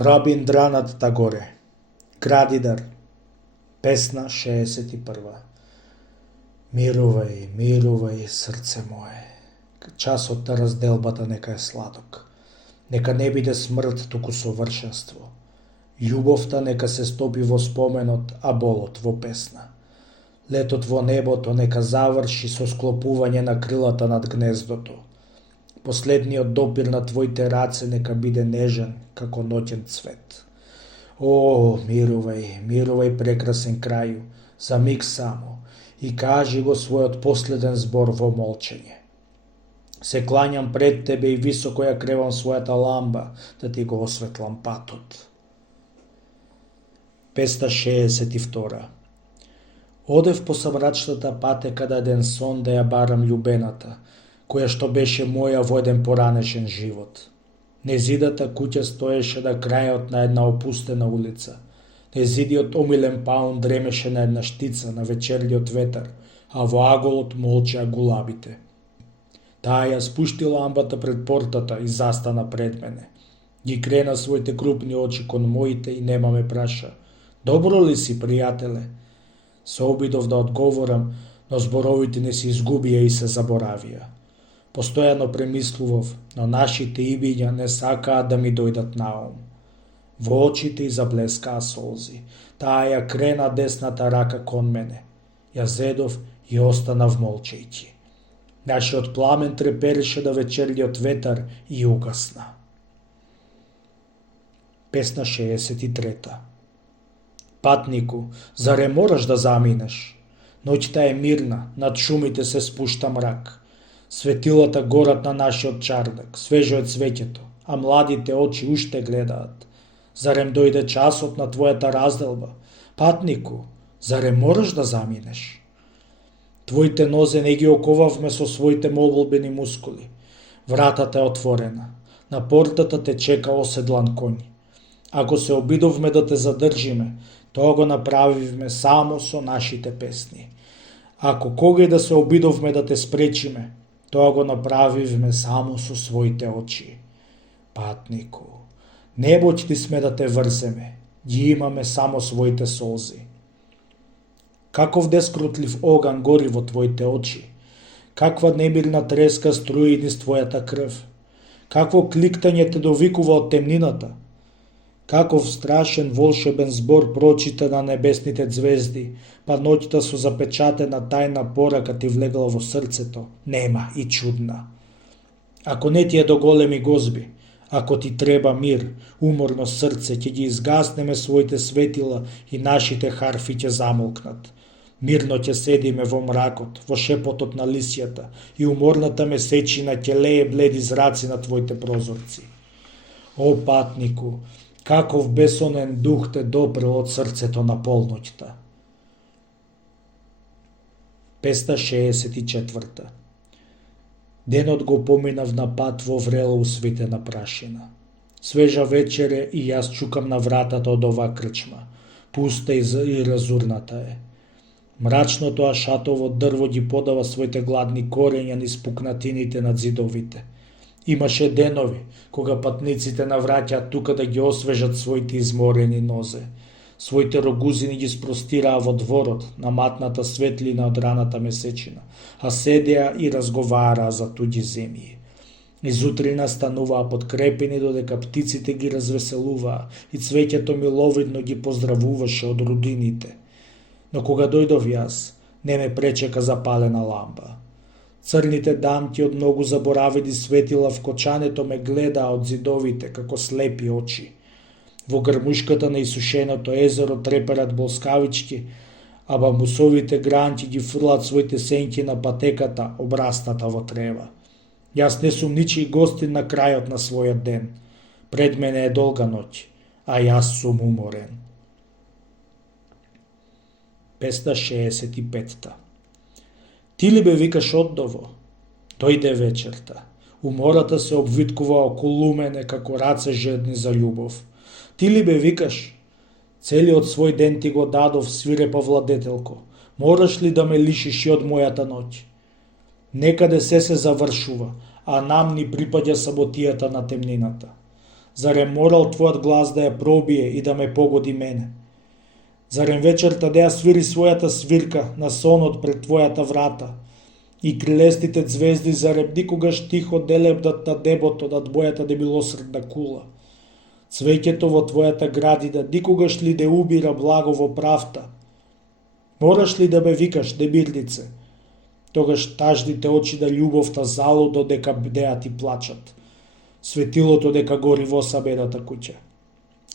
Рабиндранат Тагоре. Градидар. Песна 61. Мирувај, мирувај, срце мое. Часот на разделбата нека е сладок. Нека не биде смрт, туку совршенство. Љубовта нека се стопи во споменот, а болот во песна. Летот во небото нека заврши со склопување на крилата над гнездото. Последниот допир на твоите раце нека биде нежен, како ноќен цвет. О, мирувај, мирувај прекрасен крају, за миг само, и кажи го својот последен збор во молчење. Се клањам пред тебе и високо ја кревам својата ламба, да ти го осветлам патот. Песна 62. Одев по самрачната патека да еден сон да ја барам љубената, која што беше моја во еден поранешен живот. Незидата куќа стоеше на крајот на една опустена улица. Незидиот омилен паун дремеше на една штица на вечерлиот ветар, а во аголот молчеа гулабите. Таа ја спушти ламбата пред портата и застана пред мене. Ги крена своите крупни очи кон моите и нема ме праша: "Добро ли си, пријателе?" Се обидов да одговорам, но зборовите не се изгубија и се заборавија. Постојано премислував, но нашите имиња не сакаа да ми дојдат на ум. Во очите и заблескаа солзи. Таа ја крена десната рака кон мене. Ја зедов и останав молчејќи. Нашиот пламен трепереше на вечерлиот ветар и угасна. Песна 63. Патнику, заре мораш да заминеш? Ноќта е мирна, над шумите се спушта мрак. Светилата горат на нашиот чардак, свежо е цвеќето, а младите очи уште гледаат. Зарем дојде часот на твојата разделба? Патнику, заре мораш да заминеш? Твоите нозе не ги оковавме со своите молбени мускули. Вратата е отворена. На портата те чека оседлан коњ. Ако се обидовме да те задржиме, тоа го направивме само со нашите песни. Ако когај да се обидовме да те спречиме, тоа го направивме само со своите очи. Патнику, небоќти сме да те врземе, ги имаме само своите солзи. Каков дескрутлив оган гори во твоите очи, каква немирна треска струи низ твојата крв, какво кликтање те довикува од темнината, каков страшен волшебен збор прочита на небесните звезди, па ноќта со запечатена тајна порака ти влегла во срцето, нема и чудна. Ако не ти е до големи гозби, ако ти треба мир, уморно срце, ќе ги изгаснеме своите светила и нашите харфи ќе замолкнат. Мирно ќе седиме во мракот, во шепотот на лисјата и уморната месечина ќе лее бледи зраци на твоите прозорци. О, патнику, каков бесонен дух те допрел од срцето на полноќта. Песна 64. Денот го поминав на пат во врела усвитена прашина. Свежа вечере и јас чукам на вратата од оваа крчма. Пуста и разурната е. Мрачното ашатово дрво ги подава своите гладни корења низ пукнатините над зидовите. Имаше денови, кога патниците навраќаат тука да ги освежат своите изморени нозе. Своите рогузини ги спростираа во дворот, на матната светлина од раната месечина, а седеа и разговараа за туѓи земји. Изутрина стануваа подкрепени додека птиците ги развеселуваа и цвеќето миловидно ги поздравуваше од родините. Но кога дојдов јас, не ме пречека запалена ламба. Црните дамки од многу заборавени светила в кочането ме гледаа од зидовите како слепи очи. Во грмушката на исушеното езеро треперат болскавички, а бамбусовите гранки ги фрлат своите сенки на патеката, обрасната во трева. Јас не сум ничи гостин на крајот на својот ден. Пред мене е долга ноќ, а јас сум уморен. Песна 65. Ти ли бе викаш оддово? Дојде вечерта. Умората се обвиткува околу мене како раце жедни за љубов. Ти ли бе викаш? Целиот свој ден ти го дадов, свирепа владетелко. Мораш ли да ме лишиш и од мојата ноќ? Некаде се завршува, а нам ни припаѓа саботијата на темнината. Зарем морал твојот глас да ја пробие и да ме погоди мене? Зарем вечерта да ја свири својата свирка на сонот пред твојата врата? И крилестите звезди зарем никогаш тихо да лебдат на небото над мојата немилосредна кула? Цвеќето во твојата градина никогаш ли не убира благо во правта? Мораш ли да ме викаш немирнице? Тогаш тажните очи на љубовта залудо дека бдеат и плачат. Светилото дека гори во сабената куќа.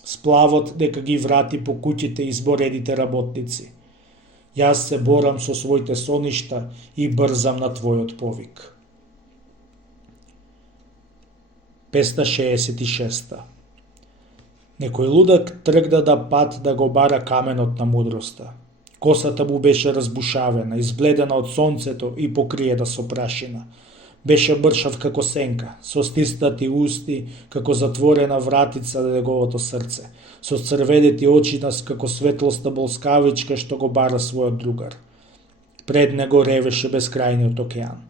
Сплавот дека ги врати по куќите изборените работници. Јас се борам со своите соништа и брзам на твојот повик. Песна 66. Некој лудак тргна да пат да го бара каменот на мудроста. Косата му беше разбушавена, избледена од сонцето и покриена со прашина. Беше мршав како сенка, со стиснати усти, како затворена вратица на неговото срце, со црвенети очи нас како светлоста болскавичка што го бара својот другар. Пред него ревеше бескрајниот океан.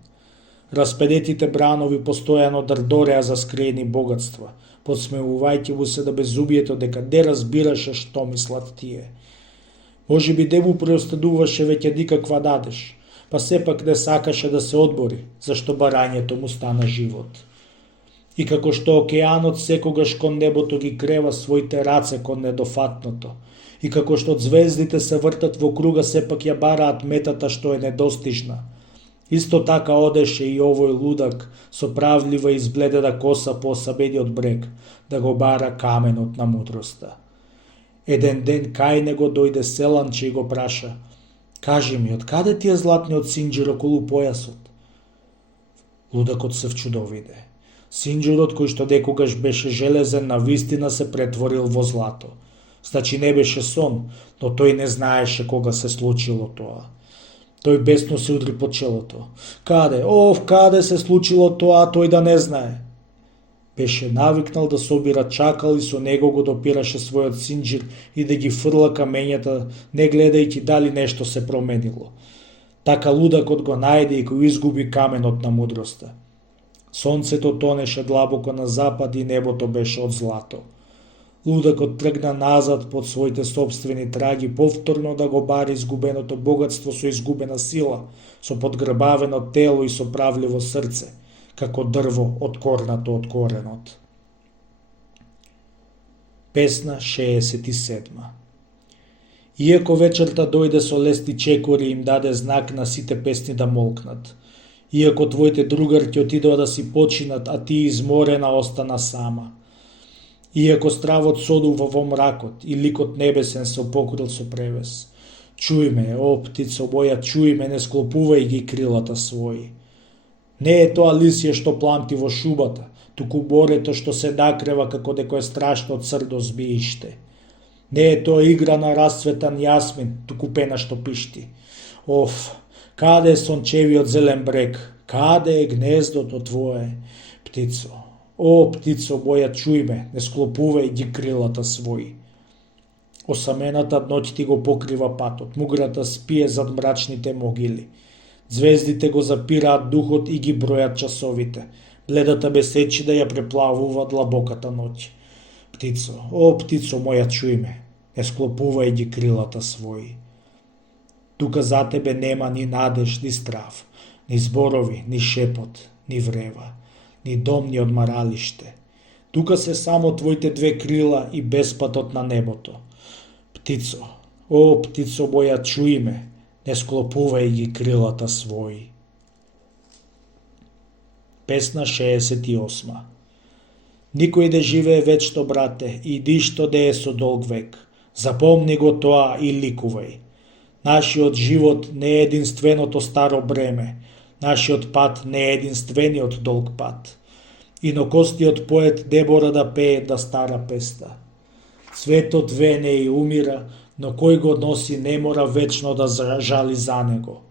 Распедетите бранови постојано дрдореа за скриени богатства, подсмеувајќи му се на безумието дека не разбираше што мислат тие. Може би не му преостануваше веќе никаква надеж, па сепак не сакаше да се одбори, зашто барањето му стана живот. И како што океанот секогаш кон небото ги крева своите раце кон недофатното, и како што звездите се вртат во круга сепак ја бараат метата што е недостижна, исто така одеше и овој лудак со правлива избледена коса по осабениот брег да го бара каменот на мудроста. Еден ден кај него дојде селанче и го праша: кажи ми, од каде ти е златниот синџир околу појасот? Лудакот се вчудовиде. Синџирот кој што некогаш беше железен на вистина се претворил во злато. Значи не беше сон, но тој не знаеше кога се случило тоа. Тој бесно се удри по челото. Каде, каде се случило тоа, тој да не знае. Беше навикнал да собира чакал и со него го допираше својот синџир и да ги фрла камењата, не гледајќи дали нешто се променило. Така лудакот го најде и го изгуби каменот на мудроста. Сонцето тонеше длабоко на запад и небото беше од злато. Лудакот тргна назад под своите собствени траги, повторно да го бари изгубеното богатство со изгубена сила, со подгрбавено тело и со правливо срце, како дрво откорнато од коренот. Песна 67. Иако вечерта дојде со лести чекори и им даде знак на сите песни да молкнат. Иако твоите другарки отидоа да си починат, а ти изморена остана сама. Иако стравот содува во мракот и ликот небесен се покрил со превес. Чуј ме, птицо моја, чуј ме, не склопувај ги крилата своји. Не е тоа лисје што пламти во шубата, туку морето што се накрева како некое страшно црдо змииште. Не е тоа игра на расцветан јасмин, туку пена што пишти. Каде е сончевиот зелен брег? Каде е гнездото твое, птицо? Птицо моја, чуј ме, не склопувај ги крилата своји. Осамената ноќ ти го покрива патот, муграта спие зад мрачните могили. Звездите го запираат духот и ги бројат часовите. Бледата месечина ја преплавува длабоката ноќ. Птицо, птицо моја, чуј ме, не склопувај ги крилата своји. Тука за тебе нема ни надеж, ни страв, ни зборови, ни шепот, ни врева, ни дом, ни одмаралиште. Тука се само твоите две крила и беспатот на небото. Птицо, птицо моја, чуј ме, не склопувај ги крилата своји. Песна 68. Никој не живее вечно, брате, и ништо не е со долг век. Запомни го тоа и ликувај. Нашиот живот не е единственото старо бреме, нашиот пат не е единствениот долг пат. Инокостиот поет не мора да пее да стара песна. Светот вене и умира, но кој го носи не мора вечно да жали за него.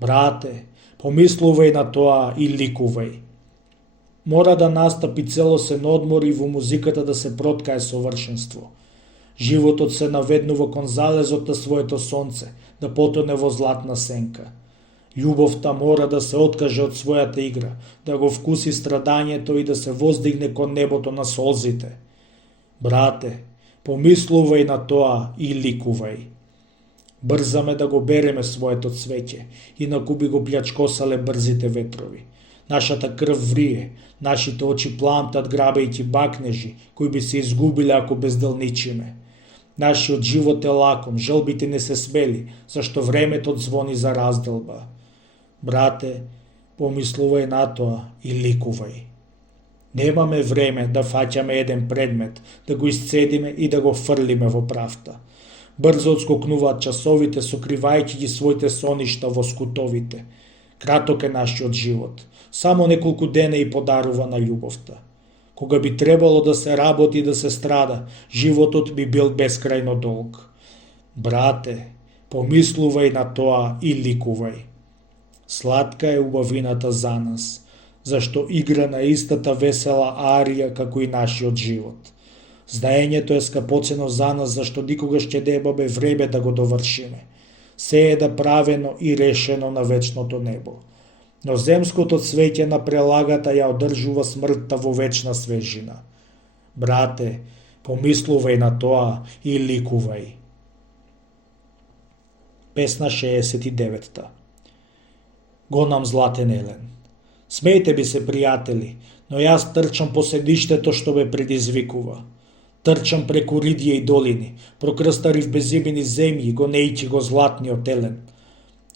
Брате, помислувај на тоа и ликувај. Мора да настапи целосен одмор и во музиката да се проткае совршенство. Животот се наведнува кон залезот на своето сонце, да потоне во златна сенка. Љубовта мора да се откаже од својата игра, да го вкуси страдањето и да се воздигне кон небото на солзите. Брате, помислувај на тоа и ликувај. Брзаме да го береме своето цвеќе, инаку би го плячкосале брзите ветрови. Нашата крв врие, нашите очи пламтат грабејќи бакнежи, кои би се изгубиле ако безделничиме. Нашиот живот е лаком, желбите не се смели, зашто времето звони за разделба. Брате, помислувај на тоа и ликувај. Немаме време да фаќаме еден предмет, да го исцедиме и да го фрлиме во правта. Брзо отскокнуваат часовите, сокривајќи ги своите соништа во скутовите. Краток е нашиот живот. Само неколку дена и подарува на љубовта. Кога би требало да се работи и да се страда, животот би бил бескрајно долг. Брате, помислувај на тоа и ликувај. Сладка е убавината за нас, зашто игра на истата весела арија како и нашиот живот. Знаењето е скапоцено за нас, зашто никогаш ќе немаме време да го довршиме. Се е да правено и решено на вечното небо. Но земското цвеќе на прелагата ја одржува смртта во вечна свежина. Брате, помислувај на тоа и ликувај. Песна 69. Гонам златен елен. Смејте би се, пријатели, но јас трчам по седиштето што ме предизвикува. Трчам преку ридија и долини, прокрстарив безимени земји, гонејќи го златниот елен.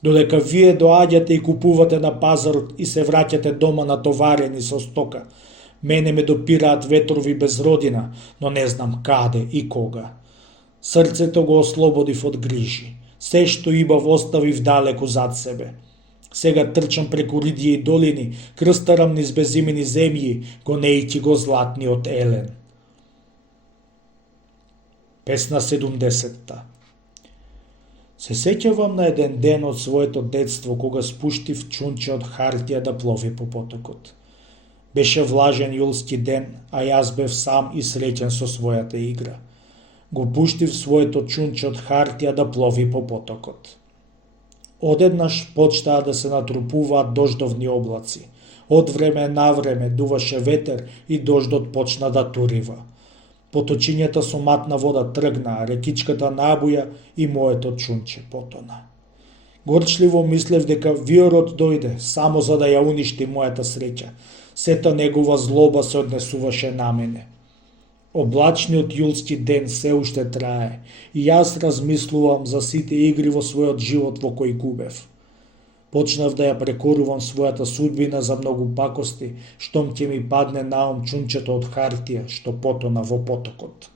Додека вие доаѓате и купувате на пазарот и се враќате дома натоварени со стока, мене ме допираат ветрови без родина, но не знам каде и кога. Срцето го ослободив од грижи, се што имав оставив далеку зад себе. Сега трчам преку ридија и долини, крстарам низ безимени земји, гонејќи го златниот елен. Песна 70. Се сеќавам на еден ден од своето детство, кога спуштив чунче од хартија да плови по потокот. Беше влажен јулски ден, а јас бев сам и среќен со својата игра. Го пуштив своето чунче од хартија да плови по потокот. Одеднаш почнаа да се натрупуваат дождовни облаци. Од време на време дуваше ветер и дождот почна да турива. Поточињата со матна вода тргнаа, рекичката набуја и моето чунче потона. Горчливо мислев дека виорот дојде само за да ја уништи мојата среќа. Сета негова злоба се однесуваше на мене. Облачниот јулски ден се уште трае и јас размислувам за сите игри во својот живот во кој губев. Почнав да ја прекорувам својата судбина за многу пакости, штом ќе ми падне наум чунчето од хартија што потона во потокот.